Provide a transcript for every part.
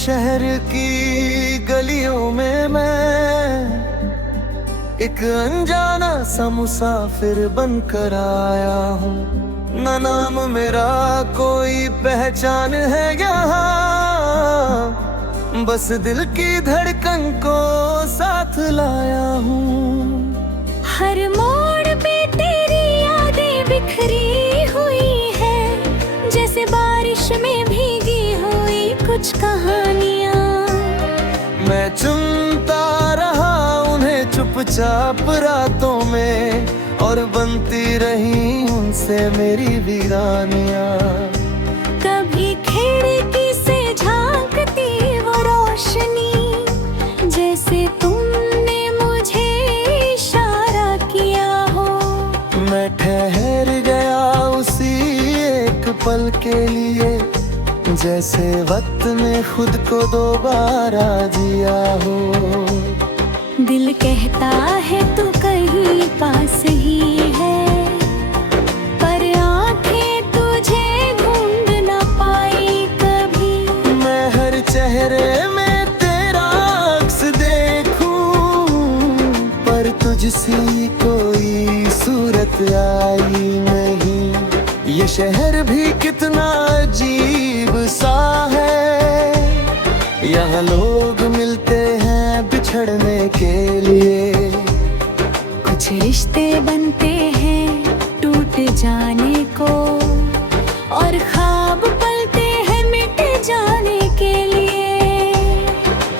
शहर की गलियों में मैं एक अनजाना सा मुसाफिर बनकर आया हूँ। न नाम मेरा कोई पहचान है यहाँ, बस दिल की धड़कन को साथ लाया हूँ। हर मोड़ पे तेरी यादें बिखरी हुई है, जैसे बारिश में भीगी हुई कुछ कहानियाँ। मैं चुनता रहा उन्हें चुपचाप रातों में, और बनती रही उनसे मेरी वीरानियाँ। कभी खिड़की से झांकती वो रोशनी, जैसे तुमने मुझे इशारा किया हो। मैं ठहर गया उसी एक पल के लिए, जैसे वक्त ने खुद को दोबारा जिया हो। दिल कहता है तू कहीं पास ही है, पर आंखें तुझे ढूंढ ना पाई कभी। मैं हर चेहरे में तेरा अक्स देखूं, पर तुझसी कोई सूरत आई नहीं। ये शहर भी कितना अजीब सा है, यहाँ लोग मिलते हैं बिछड़ने के लिए। कुछ रिश्ते बनते हैं टूट जाने को, और ख्वाब पलते हैं मिट जाने के लिए।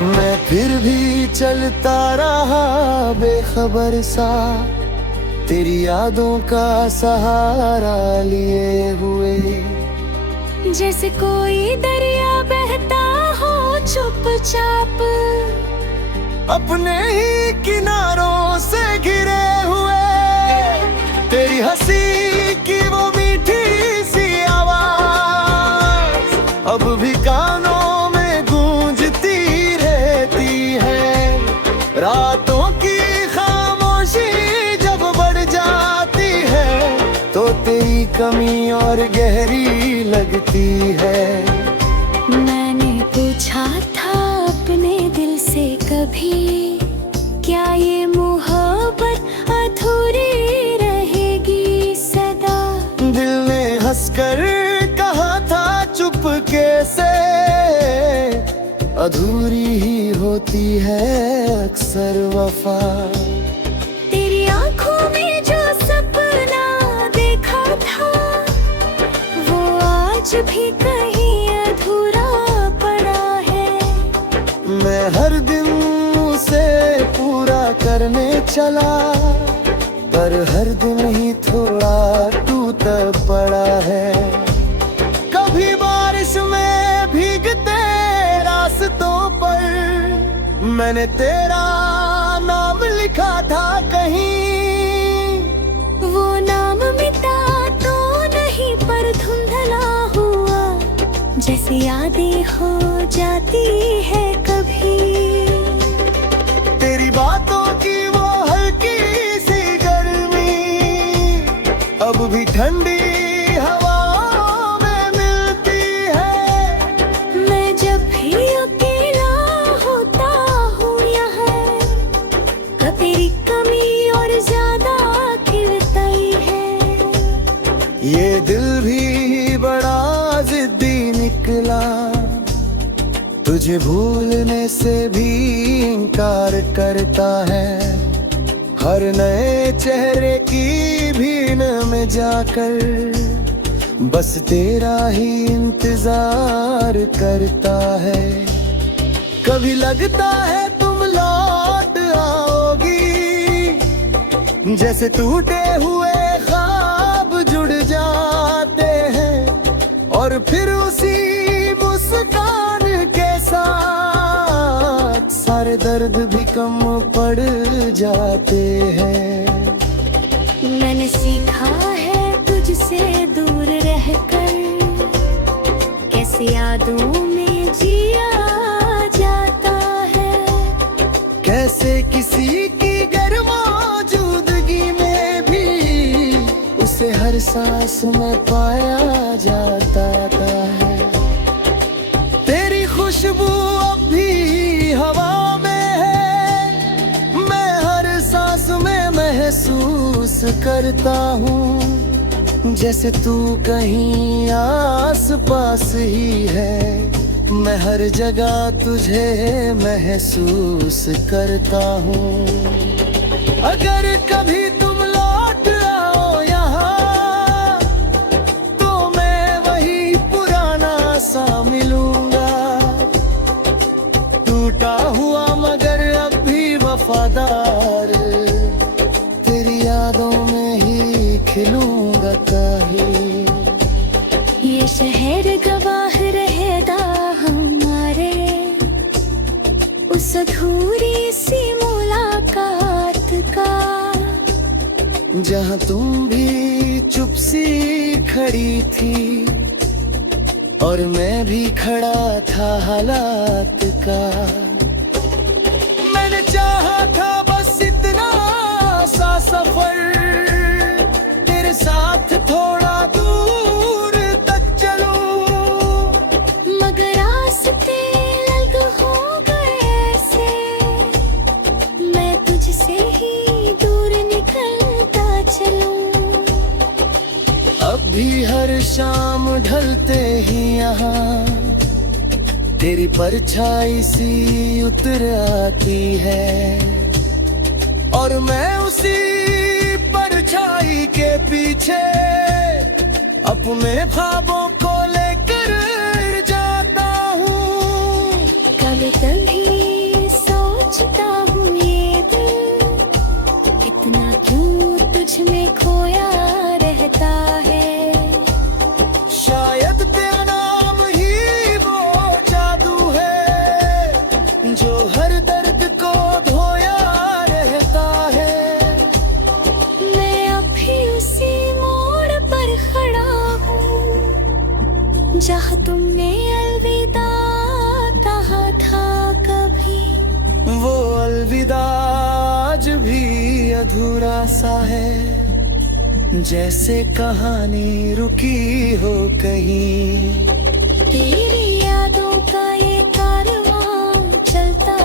मैं फिर भी चलता रहा बेखबर सा, तेरी यादों का सहारा लिए हुए। जैसे कोई दरिया बहता हो चुपचाप, अपने ही किनारों से घिरे हुए। तेरी हंसी की वो मीठी सी आवाज अब भी कानों में गूंजती रहती है। रातों की खामोशी जब बढ़ जाती है, तो तेरी कमी और गहरी लगती है। मैंने पूछा था अपने दिल से कभी, क्या ये मोहब्बत अधूरी रहेगी सदा? दिल ने हंसकर कहा था चुपके से, अधूरी ही होती है अक्सर वफा। तेरी आंखों में जो सपना देखा था, वो आज भी कहीं अधूरा पड़ा है। मैं हर दिन उसे पूरा करने चला, पर हर दिन ही थोड़ा टूट पड़ा है। कभी बारिश में भीगते रास्तों पर मैंने तेरा नाम लिखा था कहीं। वो नाम मिटा तो नहीं, पर धुंधला हुआ, जैसे यादें हो जाती है कभी। तेरी बातों की वो हल्की सी गर्मी अब भी ठंडी हवाओं में मिलती है। मैं जब भी अकेला होता हूँ यहाँ, तेरी कमी और ज्यादा खिलती है। ये दिल भी बड़ा जिद्दी निकला, तुझे भूलने से भी इनकार करता है। हर नए चेहरे की भीड़ में जाकर बस तेरा ही इंतजार करता है। कभी लगता है तुम लौट आओगी, जैसे टूटे हुए ख्वाब जुड़ जाते हैं, और फिर उसी मुस्कान के साथ सारे दर्द भी कम पड़ जाते हैं। मैंने सीखा है तुझसे दूर रहकर, कैसे यादों में जिया जाता है। कैसे किसी की गर मौजूदगी में भी उसे हर सांस में पाया जाता है। तेरी खुशबू करता हूँ, जैसे तू कहीं आस पास ही है। मैं हर जगह तुझे महसूस करता हूँ। अगर कभी तुम लौट आओ यहाँ, तो मैं वही पुराना सा मिलूंगा, टूटा हुआ मगर अब भी वफादार। तेरी यादों में ही खिलूंगा कहीं। ये शहर गवाह रहेगा हमारे उस अधूरी सी मुलाकात का, जहाँ तुम भी चुप सी खड़ी थी और मैं भी खड़ा था हालात का। मैंने चाहा था बस इतना सा सफर, तेरे साथ थोड़ा दूर तक चलूं, मगर रास्ते अलग हो गए ऐसे, मैं तुझसे ही दूर निकलता चलूं। अब भी हर शाम ढलते ही यहाँ तेरी परछाई सी उतर आती है, और मैं उसी परछाई के पीछे अपने ख्वाबों को लेकर जाता हूँ। कभी कभी सोचता हूँ ये दिल इतना क्यों तुझ में खोया रहता है। शायद तेरा नाम ही वो जादू है जो हर दर्द को धोया रहता है। मैं अब भी उसी मोड़ पर खड़ा हूँ जहाँ तुमने अलविदा कहा था कभी। वो अलविदा आज भी अधूरा सा है, जैसे कहानी रुकी हो कहीं। तेरी यादों का ये कारवां चलता।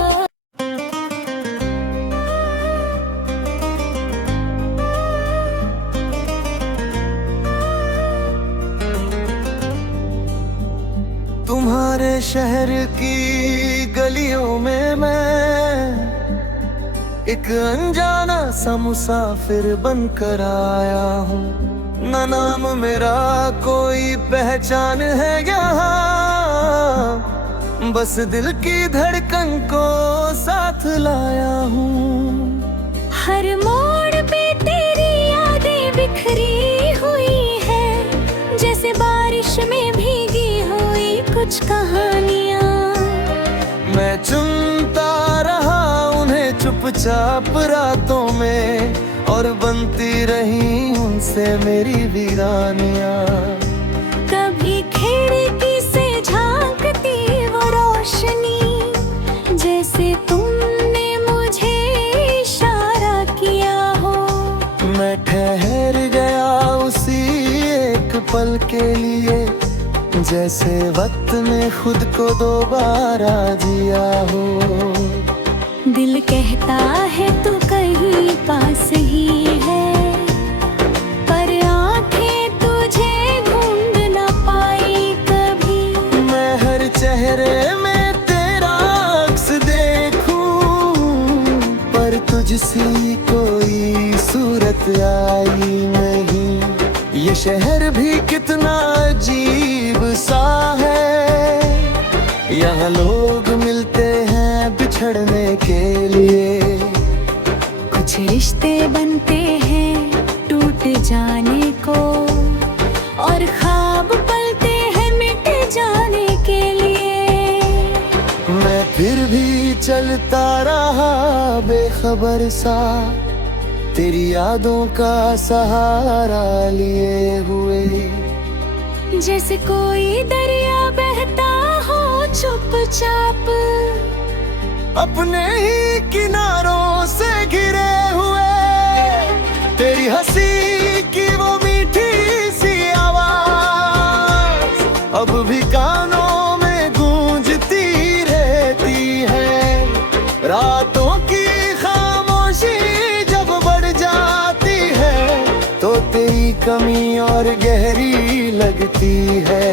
तुम्हारे शहर की गलियों में मैं एक अनजाना सा मुसाफिर बनकर आया हूँ। न नाम मेरा कोई पहचान है यहाँ, बस दिल की धड़कन को साथ लाया हूँ। हर मोड़ पे तेरी यादें बिखरी हुई है, जैसे बारिश में भीगी हुई कुछ कहानियाँ। मैं चुनता रहा उन्हें चुपचाप रातों में, और बनती रही उनसे मेरी वीरानियाँ। कभी खिड़की से झांकती वो रोशनी, जैसे तुमने मुझे इशारा किया हो। मैं ठहर गया उसी एक पल के लिए, जैसे वक्त ने खुद को दोबारा जिया हो। दिल कहता है तू कहीं पास ही है, पर आंखें तुझे ढूंढ न पाई कभी। मैं हर चेहरे में तेरा अक्स देखूं, पर तुझसी कोई सूरत आई नहीं। ये शहर भी कितना अजीब सा है, यहाँ लोग मिलते हैं बिछड़ने के लिए। कुछ रिश्ते बनते हैं टूट जाने को, और ख्वाब पलते हैं मिट जाने के लिए। मैं फिर भी चलता रहा बेखबर सा, तेरी यादों का सहारा लिए हुए। जैसे कोई दरिया बहता हो चुपचाप, अपने ही किनारों से घिरे हुए। तेरी हंसी की वो मीठी सी आवाज अब भी कानों में गूंजती रहती है। रातों की खामोशी जब बढ़ जाती है, कमी और गहरी लगती है।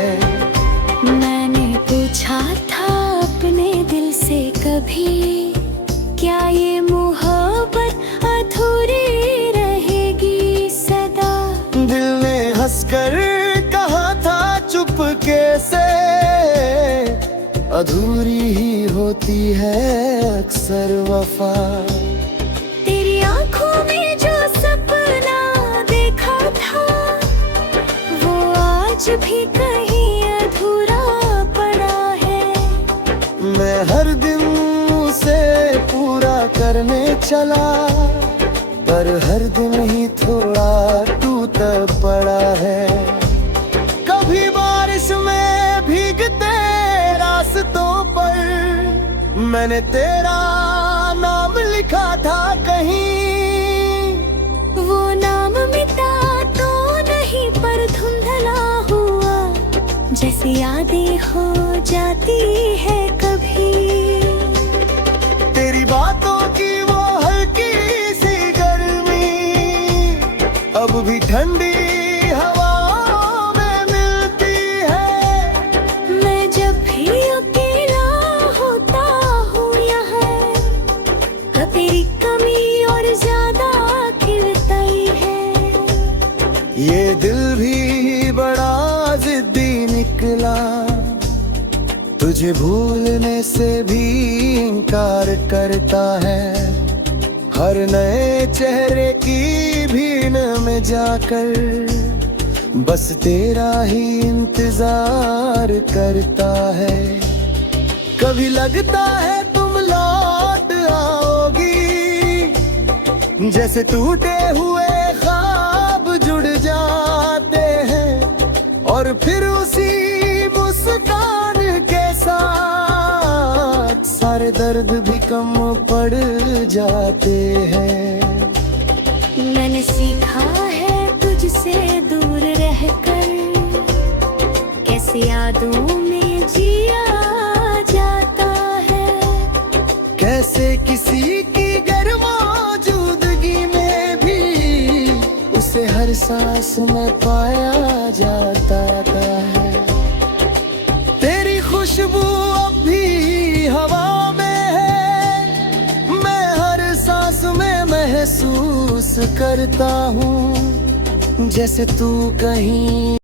मैंने पूछा था अपने दिल से कभी, क्या ये मोहब्बत अधूरी रहेगी सदा? दिल ने हंसकर कहा था चुपके से, अधूरी ही होती है अक्सर वफा। तेरी आंखों में जो सपना देखा था, वो आज भी कहीं अधूरा पड़ा है। मैं हर दिन उसे पूरा करने चला, पर हर दिन ही थोड़ा टूट पड़ा है। कभी बारिश में भीगते रास्तों पर मैंने तेरा नाम लिखा था कहीं। वो नाम मिटा तो नहीं पर धुंधला हुआ, जैसे यादें हो जाती है कभी। तेरी बातों की वो हल्की सी गर्मी अब भी ठंडी हवाओं में मिलती है। मैं जब भी अकेला होता हूँ यहाँ, तेरी कमी और ज्यादा खिलती है। ये दिल भी बड़ा जिद्दी निकला, तुझे भूलने से भी इनकार करता है। हर नए चेहरे की भीड़ में जाकर बस तेरा ही इंतजार करता है। कभी लगता है तुम लौट आओगी, जैसे टूटे हुए ख्वाब जुड़ जाते हैं, और फिर उसी मुस्कान के साथ सारे दर्द भी कम पड़ जाते हैं। मैंने सीखा है तुझसे दूर रहकर, कैसे यादों में जिया जाता है। कैसे किसी की गर मौजूदगी में भी उसे हर सांस में पाया जाता है। तेरी खुशबू अब भी हवा में है, मैं हर सांस में महसूस करता हूँ, जैसे तू कहीं